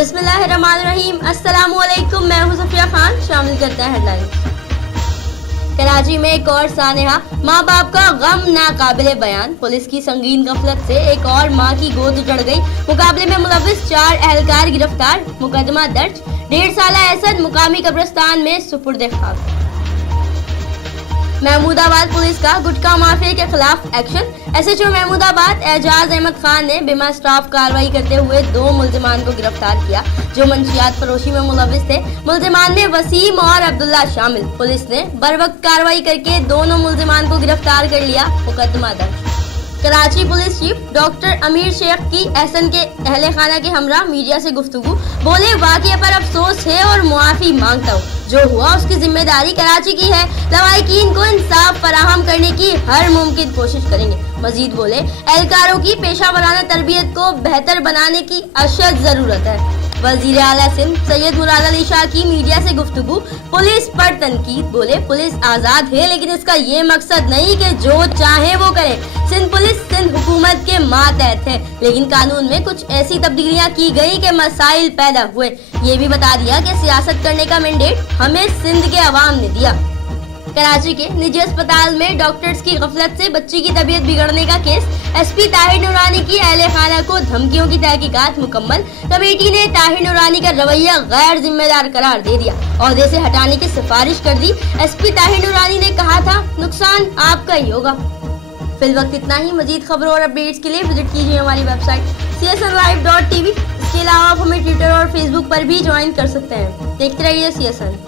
बिस्मिल्लाहिर्रहमानिर्रहीम। अस्सलाम वालेकुम, मैं हूं सफिया खान। शामिल करते हैं हेडलाइंस। कराची में एक और सानेहा, माँ बाप का गम नाकाबिले बयान। पुलिस की संगीन गफलत से एक और माँ की गोद चढ़ गई। मुकाबले में मुलविस 4 एहलकार गिरफ्तार, मुकदमा दर्ज। 1.5 साला एसद मुकामी कब्रिस्तान में सुपुर्द खाक। महमूदाबाद पुलिस का गुटखा माफिया के खिलाफ एक्शन। एसएचओ महमूदाबाद एजाज अहमद खान ने बिमा स्टाफ कार्रवाई करते हुए 2 मुल्जिमान को गिरफ्तार किया जो मंशियात फरोशी में मुलविस थे। मुल्जिमान में वसीम और अब्दुल्ला शामिल। पुलिस ने बरवक्त कार्रवाई करके दोनों मुल्जिमान को गिरफ्तार कर लिया, मुकदमा दर्ज। कराची पुलिस चीफ डॉक्टर अमीर शेख की एहसन के अहले खाना के हमरा मीडिया से गुफ्तगू। बोले, वाक़ये पर अफसोस है और मुआफ़ी मांगता हूँ। जो हुआ उसकी जिम्मेदारी कराची की है। लवाहिकीन को इंसाफ फराहम करने की हर मुमकिन कोशिश करेंगे। मजीद बोले, एहलकारों की पेशा वराना तरबियत को बेहतर बनाने की अशद जरूरत है। वजीर आला सिंध सैयद मुराद अली शाह की मीडिया से गुफ्तगू। पुलिस पर तनकीद। बोले, पुलिस आजाद है लेकिन इसका ये मकसद नहीं कि जो चाहे वो करे। सिंध पुलिस सिंध हुकूमत के मातहत है, लेकिन कानून में कुछ ऐसी तब्दीलियां की गई कि मसाइल पैदा हुए। ये भी बता दिया कि सियासत करने का मैंडेट हमें सिंध के अवाम ने दिया। कराची के निजी अस्पताल में डॉक्टर्स की गफलत से बच्ची की तबीयत बिगड़ने का केस। एसपी ताहिर नूरानी की अहले खाना को धमकियों की तहकीकात मुकम्मल। कमेटी ने ताहिर नूरानी का रवैया गैर जिम्मेदार करार दे दिया, ओहदे से हटाने की सिफारिश कर दी। एसपी ताहिर नूरानी ने कहा था, नुकसान आपका ही होगा। फिल वक्त इतना ही। मजीद खबरों और अपडेट्स के लिए विजिट कीजिए हमारी वेबसाइट csnlive.tv। इसके अलावा आप हमें ट्विटर और फेसबुक पर भी ज्वाइन कर सकते हैं। देखते रहिए CSN।